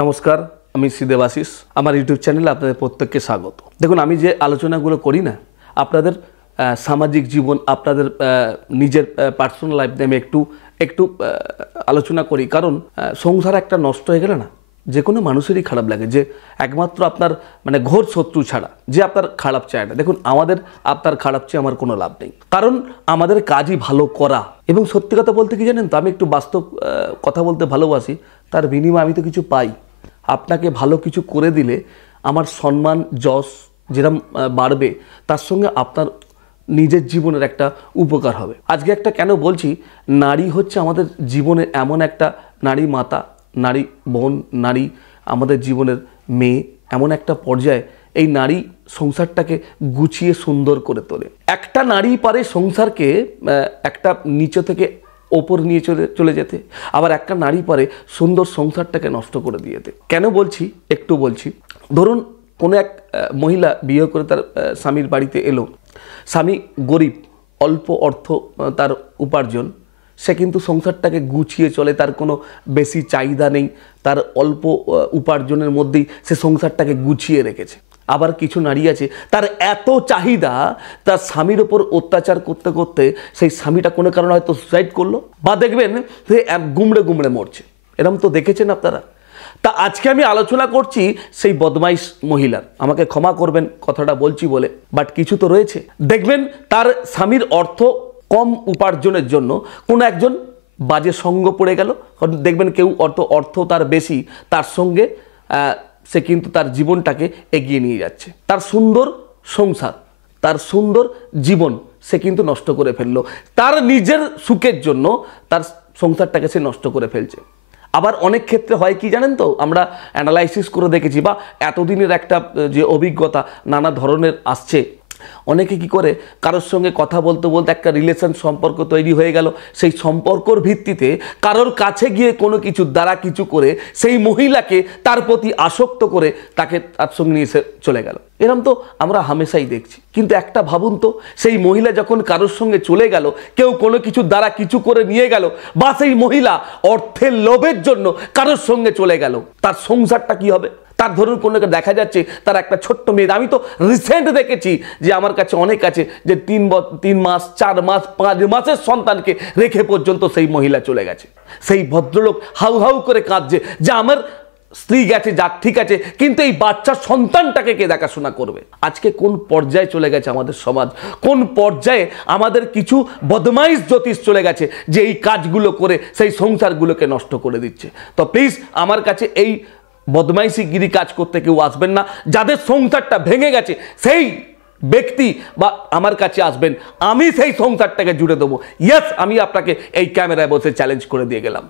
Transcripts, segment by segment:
নমস্কার, আমি শ্রী দেবাশিস। আমার ইউটিউব চ্যানেলে আপনাদের প্রত্যেককে স্বাগত। দেখুন, আমি যে আলোচনাগুলো করি না, আপনাদের সামাজিক জীবন, আপনাদের নিজের পার্সোনাল লাইফ নিয়ে আমি একটু আলোচনা করি। কারণ সংসার একটা নষ্ট হয়ে গেলে না, যে কোনো মানুষেরই খারাপ লাগে, যে একমাত্র আপনার ঘোর শত্রু ছাড়া যে আপনার খারাপ চায় না। দেখুন, আপনার খারাপ চেয়ে আমার কোনো লাভ নেই, কারণ আমাদের কাজই ভালো করা। এবং সত্যি কথা বলতে কি জানেন তো, আমি একটু বাস্তব কথা বলতে ভালোবাসি। তার বিনিময়ে আমি তো কিছু পাই। আপনাকে ভালো কিছু করে দিলে আমার সম্মান যশ যেরকম বাড়বে, তার সঙ্গে আপনার নিজের জীবনের একটা উপকার হবে। আজকে একটা কেন বলছি, নারী হচ্ছে আমাদের জীবনে এমন একটা, নারী মাতা, নারী বোন, নারী আমাদের জীবনের মেয়ে, এমন একটা পর্যায়ে এই নারী সংসারটাকে গুছিয়ে সুন্দর করে তোলে। একটা নারী পারে সংসারকে একটা নিচে থেকে ওপর নিয়ে চলে যেতে, আবার একটা নারী পারে সুন্দর সংসারটাকে নষ্ট করে দিয়েতে। কেন বলছি একটু বলছি। ধরুন, কোনো এক মহিলা বিয়ে করে তার স্বামীর বাড়িতে এলো। স্বামী গরিব, অল্প অর্থ তার উপার্জন, সে কিন্তু সংসারটাকে গুছিয়ে চলে, তার কোনো বেশি চাহিদা নেই, তার অল্প উপার্জনের মধ্যেই সে সংসারটাকে গুছিয়ে রেখেছে। আবার কিছু নারী আছে, তার এত চাহিদা, তার স্বামীর ওপর অত্যাচার করতে করতে সেই স্বামীটা কোনো কারণে হয়তো সুসাইড করলো, বা দেখবেন সে গুমড়ে গুমড়ে মরছে। এরকম তো দেখেছেন আপনারা। তা আজকে আমি আলোচনা করছি সেই বদমাইশ মহিলার। আমাকে ক্ষমা করবেন কথাটা বলছি বলে, বাট কিছু তো রয়েছে। দেখবেন তার স্বামীর অর্থ কম উপার্জনের জন্য কোনো একজন বাজে সঙ্গ পড়ে গেল। দেখবেন কেউ অর্থ তার বেশি, তার সঙ্গে সে কিন্তু তার জীবনটাকে এগিয়ে নিয়ে যাচ্ছে। তার সুন্দর সংসার, তার সুন্দর জীবন সে কিন্তু নষ্ট করে ফেললো। তার নিজের সুখের জন্য তার সংসারটাকে সে নষ্ট করে ফেলছে। আবার অনেক ক্ষেত্রে হয় কি জানেন তো, আমরা অ্যানালাইসিস করে দেখেছি, বা এতদিনের একটা যে অভিজ্ঞতা নানা ধরনের আসছে, অনেকে কি করে কারোর সঙ্গে কথা বলতে বলতে একটা রিলেশন সম্পর্ক তৈরি হয়ে গেল। সেই সম্পর্কর ভিত্তিতে কারোর কাছে গিয়ে কোনো কিছু দ্বারা কিছু করে সেই মহিলাকে তার প্রতি আসক্ত করে তাকে তার সঙ্গে নিয়ে চলে গেল। এরকম তো আমরা হামেশাই দেখছি। কিন্তু একটা ভাবুন তো, সেই মহিলা যখন কারোর সঙ্গে চলে গেল, কেউ কোনো কিছু দ্বারা কিছু করে নিয়ে গেল, বা সেই মহিলা অর্থের লোভের জন্য কারোর সঙ্গে চলে গেল, তার সংসারটা কি হবে? তার ধরুন কোনো দেখা যাচ্ছে তার একটা ছোট্ট মেয়ে, আমি তো রিসেন্ট দেখেছি যে আমার কাছে অনেক আছে, যে 3 মাস 4 মাস 5 মাসের সন্তানকে রেখে পর্যন্ত সেই মহিলা চলে গেছে। সেই ভদ্রলোক হাউ হাউ করে কাঁদছে যে আমার স্ত্রী গেছে, যাক ঠিক আছে, কিন্তু এই বাচ্চার সন্তানটাকে কে দেখাশোনা করবে? আজকে কোন পর্যায়ে চলে গেছে আমাদের সমাজ, কোন পর্যায়ে আমাদের কিছু বদমাইশ জ্যোতিষ চলে গেছে, যে এই কাজগুলো করে সেই সংসারগুলোকে নষ্ট করে দিচ্ছে। তো প্লিজ আমার কাছে এই বদমাইশিগিরি কাজ করতে কেউ আসবেন না। যাদের সংসারটা ভেঙে গেছে সেই ব্যক্তি বা আমার কাছে আসবেন, আমি সেই সংসারটাকে জুড়ে দেবো। ইয়েস, আমি আপনাকে এই ক্যামেরায় বসে চ্যালেঞ্জ করে দিয়ে গেলাম।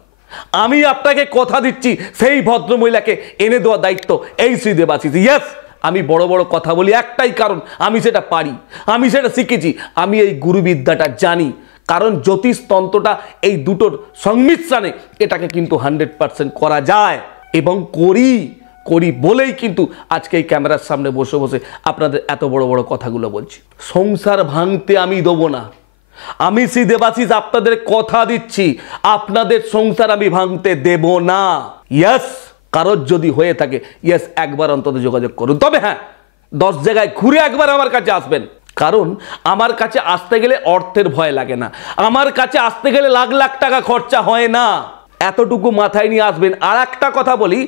আমি আপনাকে কথা দিচ্ছি, সেই ভদ্রমহিলাকে এনে দেওয়ার দায়িত্ব এই শ্রী দেবাশিস। ইয়েস, আমি বড় বড় কথা বলি একটাই কারণ, আমি সেটা পারি, আমি সেটা শিখেছি, আমি এই গুরুবিদ্যাটা জানি। কারণ জ্যোতিষতন্ত্রটা এই দুটোর সংমিশ্রণে এটাকে কিন্তু 100% করা যায়, এবং করি বলেই কিন্তু আজকে এই ক্যামেরার সামনে বসে বসে আপনাদের এত বড় বড় কথাগুলো বলছি। সংসার ভাঙতে আমি দেবো না। আমি শ্রী দেবাশিস আপনাদের কথা দিচ্ছি, আপনাদের সংসার আমি ভাঙতে দেব না। ইয়েস, কারোর যদি হয়ে থাকে, ইয়েস, একবার অন্তত যোগাযোগ করুন। তবে হ্যাঁ, 10 জায়গায় ঘুরে একবার আমার কাছে আসবেন। কারণ আমার কাছে আসতে গেলে অর্থের ভয় লাগে না, আমার কাছে আসতে গেলে লাখ লাখ টাকা খরচা হয় না। এতটুকু মাথায় নিয়ে আসবেন। আর একটা কথা বলি,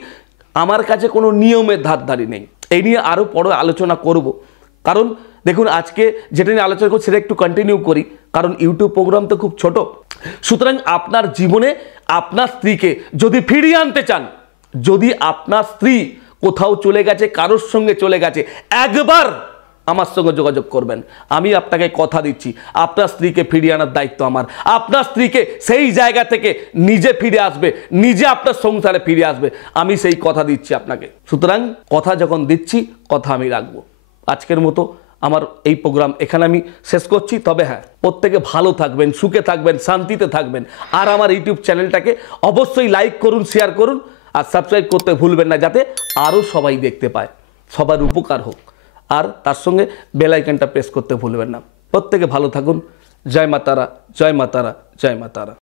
আমার কাছে কোনো নিয়মের ধারধারি নেই। এই নিয়ে আরও পরে আলোচনা করব। কারণ দেখুন, আজকে যেটা নিয়ে আলোচনা করছি সেটা একটু কন্টিনিউ করি, কারণ ইউটিউব প্রোগ্রাম তো খুব ছোট। সুতরাং আপনার জীবনে আপনার স্ত্রীকে যদি ফিরিয়ে আনতে চান, যদি আপনার স্ত্রী কোথাও চলে গেছে, কারোর সঙ্গে চলে গেছে, একবার আমার সঙ্গে যোগাযোগ করবেন। আমি আপনাকে কথা দিচ্ছি, আপনার স্ত্রীকে ফিরিয়ে আনার দায়িত্ব আমার। আপনার স্ত্রীকে সেই জায়গা থেকে নিজে ফিরে আসবে, নিজে আপনার সংসারে ফিরে আসবে, আমি সেই কথা দিচ্ছি আপনাকে। সুতরাং কথা যখন দিচ্ছি, কথা আমি রাখবো। আজকের মতো আমার এই প্রোগ্রাম এখানে আমি শেষ করছি। তবে হ্যাঁ, প্রত্যেকে ভালো থাকবেন, সুখে থাকবেন, শান্তিতে থাকবেন। আর আমার ইউটিউব চ্যানেলটাকে অবশ্যই লাইক করুন, শেয়ার করুন, আর সাবস্ক্রাইব করতে ভুলবেন না, যাতে আরও সবাই দেখতে পায়, সবার উপকার হোক। আর তার সঙ্গে বেল আইকনটা প্রেস করতে ভুলবেন না। প্রত্যেকে ভালো থাকুন। জয় মা তারা, জয় মা তারা, জয় মা তারা।